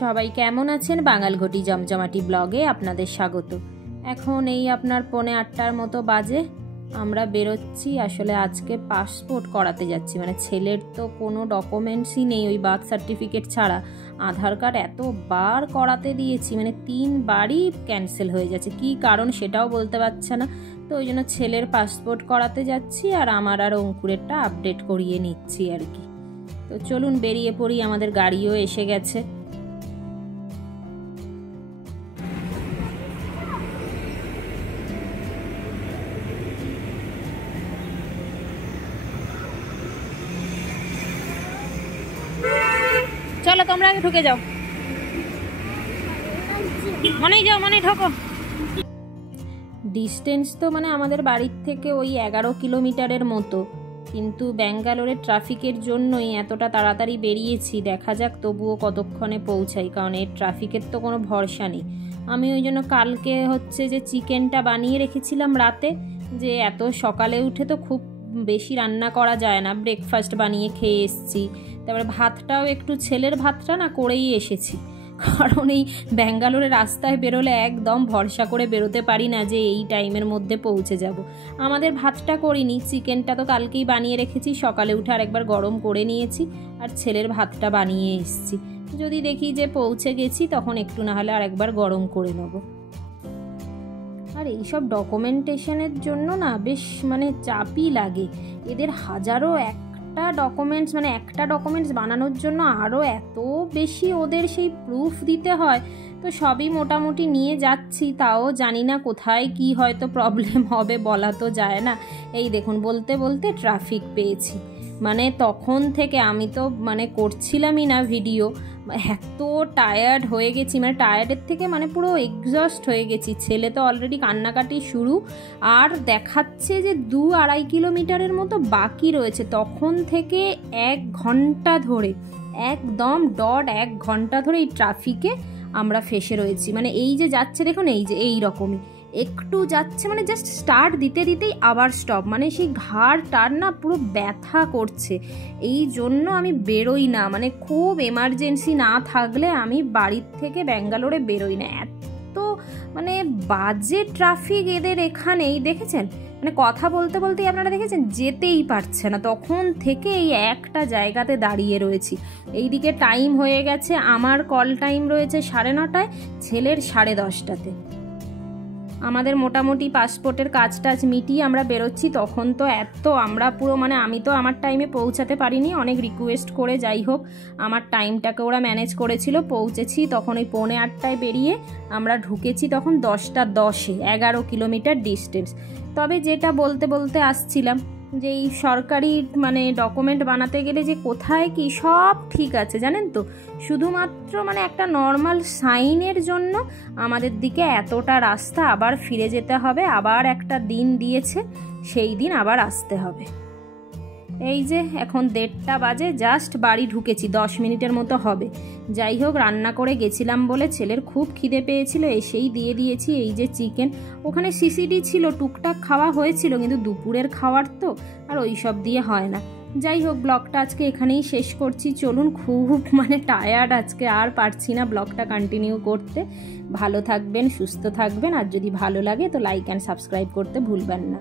সবাই কেমন আছেন? বাঙালঘটি জমজমাটি ব্লগে আপনাদের স্বাগত। এখন এই আপনার 7:45 মতো বাজে, আমরা বেরোচ্ছি। আসলে আজকে পাসপোর্ট করাতে যাচ্ছি, মানে ছেলের তো কোনো ডকুমেন্টসই নেই ওই বার্থ সার্টিফিকেট ছাড়া। আধার কার্ড এতবার করাতে দিয়েছি, মানে 3 বারই ক্যান্সেল হয়ে যাচ্ছে, কি কারণ সেটাও বলতে পারছে না। তো ওই জন্য ছেলের পাসপোর্ট করাতে যাচ্ছি, আর আমার আর অঙ্কুরেরটা আপডেট করিয়ে নিচ্ছি আর কি। তো চলুন বেরিয়ে পড়ি, আমাদের গাড়িও এসে গেছে। চলো তোমরা আগে ঢুকে যাও, মনেই যাও, মনে ঢোকো। ডিস্টেন্স তো মানে আমাদের বাড়ির থেকে ওই 11 কিলোমিটারের মতো, কিন্তু ব্যাঙ্গালোরের ট্রাফিকের জন্যই এতটা তাড়াতাড়ি বেরিয়েছি। দেখা যাক তবুও কতক্ষণে পৌঁছাই, কারণ এর ট্রাফিকের তো কোনো ভরসা নেই। আমি ওই জন্য কালকে হচ্ছে যে চিকেনটা বানিয়ে রেখেছিলাম রাতে, যে এত সকালে উঠে তো খুব বেশি রান্না করা যায় না, ব্রেকফাস্ট বানিয়ে খেয়ে এসেছি। তারপরে ভাতটাও একটু ছেলের ভাতটা না করেই এসেছি, কারণ এই ব্যাঙ্গালোরের রাস্তায় বেরোলে একদম ভরসা করে বেরোতে পারি না যে এই টাইমের মধ্যে পৌঁছে যাব। আমাদের ভাতটা করিনি, চিকেনটা তো কালকেই বানিয়ে রেখেছি, সকালে উঠে আরেকবার গরম করে নিয়েছি, আর ছেলের ভাতটা বানিয়ে এসেছি। যদি দেখি যে পৌঁছে গেছি তখন একটু না হলে আরেকবার গরম করে নেব। আর এইসব ডকুমেন্টেশনের জন্য না বেশ মানে চাপই লাগে। এদের হাজারো একটা ডকুমেন্টস বানানোর জন্য আরও এত বেশি ওদের সেই প্রুফ দিতে হয়। তো সবই মোটামুটি নিয়ে যাচ্ছি, তাও জানি না কোথায় কি হয়তো প্রবলেম হবে, বলা তো যায় না। এই দেখুন, বলতে বলতে ট্রাফিক পেয়েছি। মানে তখন থেকে আমি তো মানে করছিলামই না ভিডিও, এত টায়ার্ড হয়ে গেছি, মানে টায়ার্ডের থেকে মানে পুরো এক্সস্ট হয়ে গেছি। ছেলে তো অলরেডি কান্নাকাটি শুরু, আর দেখাচ্ছে যে 2-2.5 কিলোমিটারের মতো বাকি রয়েছে। তখন থেকে 1 ঘন্টা ধরে, একদম ডট 1 ঘন্টা ধরে এই ট্রাফিকে আমরা ফেসে রয়েছি। মানে এই যে যাচ্ছে দেখুন, এই যে এই রকমই একটু যাচ্ছে, মানে জাস্ট স্টার্ট দিতে দিতেই আবার স্টপ, মানে সেই ঘাড় টার না পুরো ব্যথা করছে। এই জন্য আমি বেরোই না, মানে খুব এমার্জেন্সি না থাকলে আমি বাড়ির থেকে ব্যাঙ্গালোরে বেরোই না। এত মানে বাজে ট্রাফিক এদের এখানেই, দেখেছেন? মানে কথা বলতে বলতেই আপনারা দেখেছেন যেতেই পারছে না, তখন থেকে এই একটা জায়গাতে দাঁড়িয়ে রয়েছি। এইদিকে টাইম হয়ে গেছে, আমার কল টাইম রয়েছে 9:30, ছেলের 10:30। আমাদের মোটামুটি পাসপোর্টের কাজ টাজ মিটিয়ে আমরা বেরোচ্ছি। তখন তো আমরা পুরো মানে আমি তো আমার টাইমে পৌঁছাতে পারিনি, অনেক রিকোয়েস্ট করে যাই হোক আমার টাইমটাকে ওরা ম্যানেজ করেছিল। পৌঁছেছি তখন ওই 8:45 বেরিয়ে আমরা ঢুকেছি তখন 10:10, 11 কিলোমিটার ডিস্টেন্স। তবে যেটা বলতে বলতে আসছিলাম, যে এই সরকারি মানে ডকুমেন্ট বানাতে গেলে যে কোথায় কি সব ঠিক আছে জানেন তো, শুধুমাত্র মানে একটা নর্মাল সাইনের জন্য আমাদের দিকে এতটা রাস্তা আবার ফিরে যেতে হবে, আবার একটা দিন দিয়েছে, সেই দিন আবার আসতে হবে। এই যে এখন 1:30 বাজে, জাস্ট বাড়ি ঢুকেছি, 10 মিনিটের মতো হবে। যাই হোক, রান্না করে গেছিলাম বলে ছেলের খুব খিদে পেয়েছিল, এসেই দিয়ে দিয়েছি এই যে চিকেন। ওখানে সিসিডি ছিল, টুকটাক খাওয়া হয়েছিল, কিন্তু দুপুরের খাওয়ার তো আর ওই সব দিয়ে হয় না। যাই হোক, ব্লগটা আজকে এখানেই শেষ করছি। চলুন, খুব মানে টায়ার্ড আজকে, আর পারছি না ব্লগটা কন্টিনিউ করতে। ভালো থাকবেন, সুস্থ থাকবেন, আর যদি ভালো লাগে তো লাইক অ্যান্ড সাবস্ক্রাইব করতে ভুলবেন না।